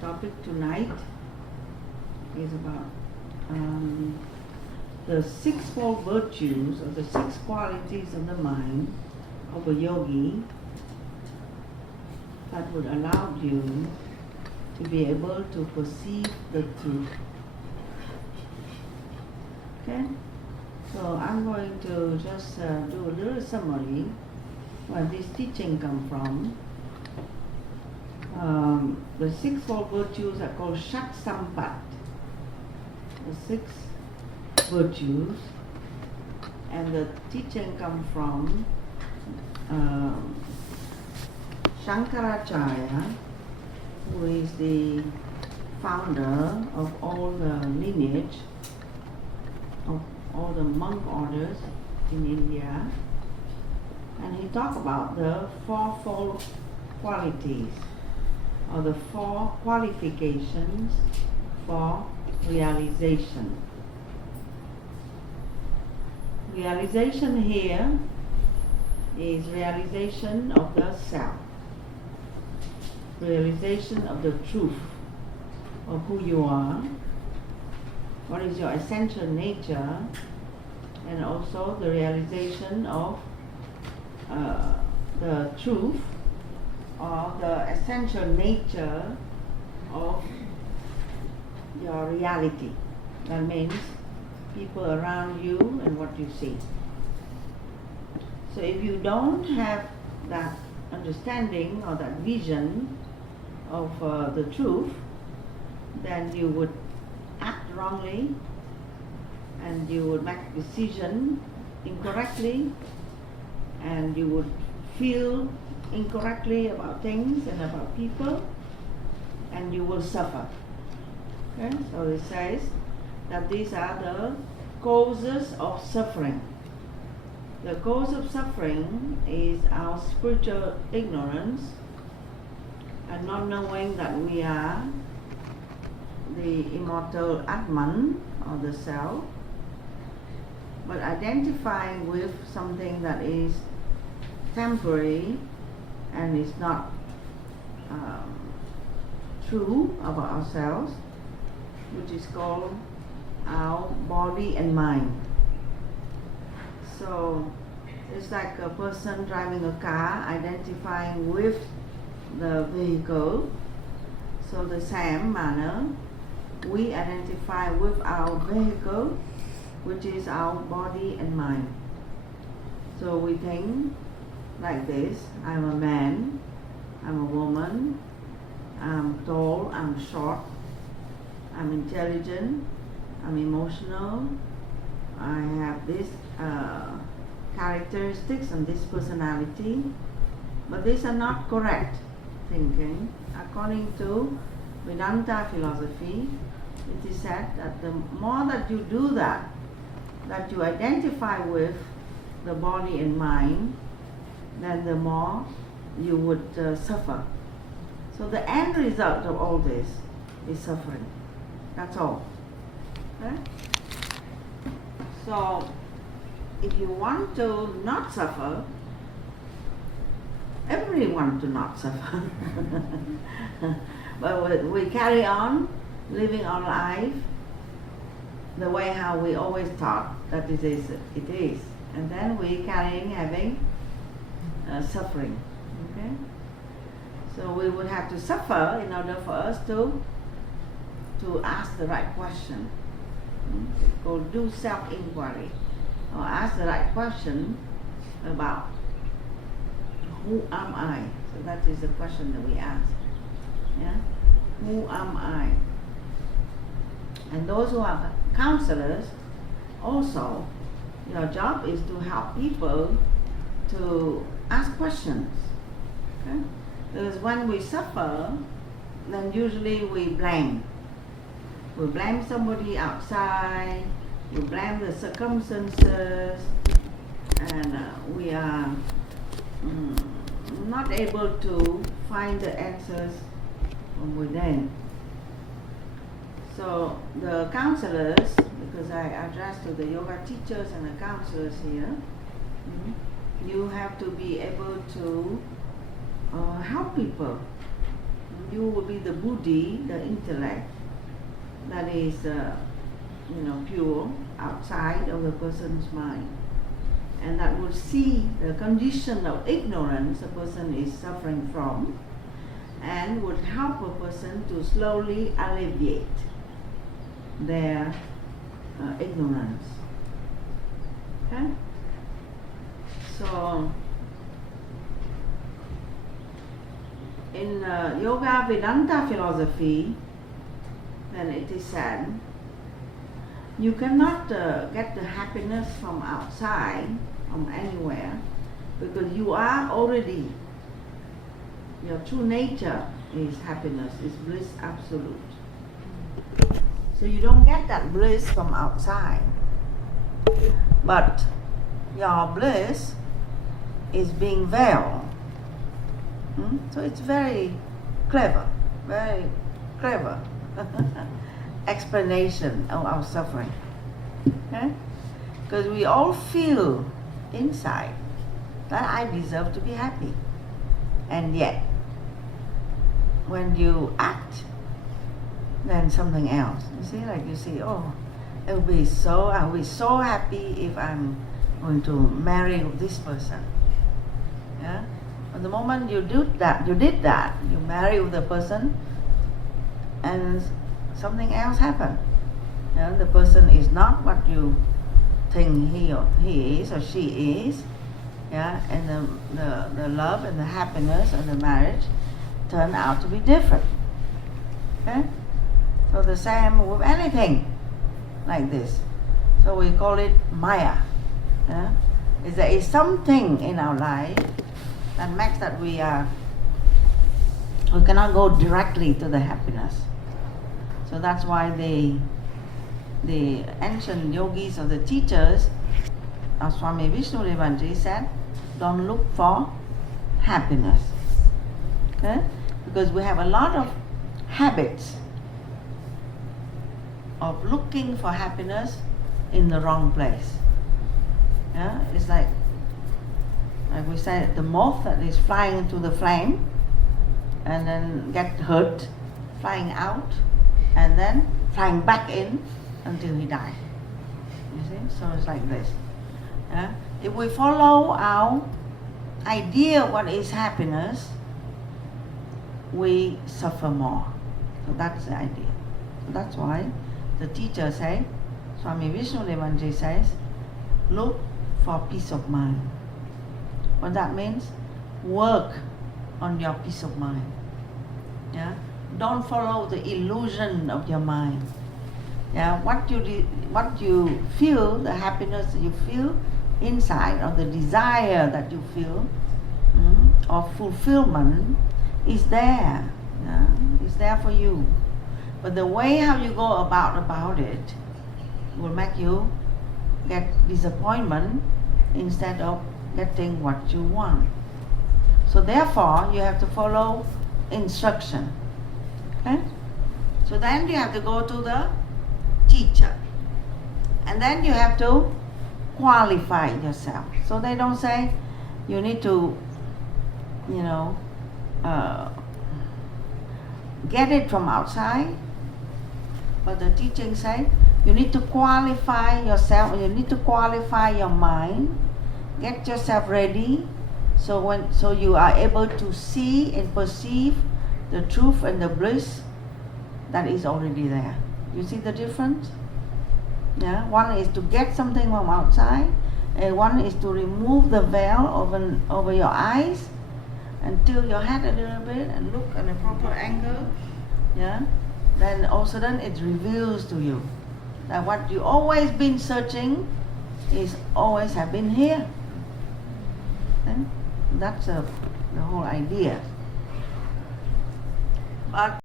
topic tonight is about the sixfold virtues or the six qualities of the mind of a yogi that would allow you to be able to perceive the truth. Okay? So I'm going to just do a little summary where this teaching comes from. The sixfold virtues are called Shat Sampat, the six virtues, and the teaching comes from Shankaracharya, who is the founder of all the lineage of all the monk orders in India, and he talked about the fourfold qualities or the four qualifications for realization. Realization here is realization of the self, realization of the truth of who you are, what is your essential nature, and also the realization of the truth or the essential nature of your reality. That means people around you and what you see. So if you don't have that understanding or that vision of the truth, then you would act wrongly and you would make decision incorrectly and you would feel incorrectly about things and about people, and you will suffer. Okay? So it says that these are the causes of suffering. The cause of suffering is our spiritual ignorance and not knowing that we are the immortal Atman or the self, but identifying with something that is temporary and is not true about ourselves, which is called our body and mind. So it's like a person driving a car identifying with the vehicle. So the same manner, we identify with our vehicle, which is our body and mind. So we think like this: I'm a man, I'm a woman, I'm tall, I'm short, I'm intelligent, I'm emotional, I have this characteristics and this personality. But these are not correct thinking. According to Vedanta philosophy, it is said that the more that you do that you identify with the body and mind, then the more you would suffer. So the end result of all this is suffering. That's all. Okay? So if you want to not suffer, everybody wants to not suffer. But we carry on living our life the way how we always thought that it is. And then we having suffering. Okay? So we would have to suffer in order for us to ask the right question. Go do self-inquiry or ask the right question about who am I? So that is the question that we ask. Yeah? Who am I? And those who are counselors, also, your job is to help people to ask questions. Okay? Because when we suffer, then usually we blame. We blame somebody outside, we blame the circumstances, and we are not able to find the answers from within. So the counselors, because I address to the yoga teachers and the counselors here, you have to be able to help people you will be the buddhi, the intellect that is pure outside of the person's mind, and that will see the condition of ignorance a person is suffering from, and would help a person to slowly alleviate their ignorance. Okay? So, in Yoga Vedanta philosophy, then it is said, you cannot get the happiness from outside, from anywhere, because you are already, your true nature is happiness, is bliss absolute. So you don't get that bliss from outside, but your bliss is being veiled. So it's very clever explanation of our suffering. Okay? Because we all feel inside that I deserve to be happy. And yet, when you act, then something else. You see, like you see, oh, I'll be so happy if I'm going to marry this person. Yeah? But the moment you did that, you marry with the person, and something else happened. Yeah? The person is not what you think he is or she is. Yeah? And the love and the happiness and the marriage turn out to be different. Okay? So the same with anything like this. So we call it Maya. Yeah? There is something in our life that makes that we cannot go directly to the happiness. So that's why the ancient yogis or the teachers of Swami Vishnudevanji said, don't look for happiness. Okay? Because we have a lot of habits of looking for happiness in the wrong place. Yeah? It's like we said, the moth that is flying into the flame and then get hurt, flying out, and then flying back in until he dies. You see? So it's like this. Yeah? If we follow our idea of what is happiness, we suffer more. So that's the idea. So that's why the teacher say, Swami Vishnudevanji says, look for peace of mind. What that means? Work on your peace of mind. Yeah? Don't follow the illusion of your mind. Yeah? What you feel, the happiness that you feel inside, or the desire that you feel, or fulfillment, is there. Yeah? It's there for you. But the way how you go about it will make you get disappointment instead of getting what you want. So therefore, you have to follow instruction. Okay? So then you have to go to the teacher. And then you have to qualify yourself. So they don't say you need to, get it from outside. But the teaching say you need to qualify yourself, you need to qualify your mind, get yourself ready, so you are able to see and perceive the truth and the bliss that is already there. You see the difference? Yeah? One is to get something from outside, and one is to remove the veil over your eyes and tilt your head a little bit and look at a proper angle. Yeah? Then all of a sudden it reveals to you that what you always been searching is always have been here. And that's the whole idea. But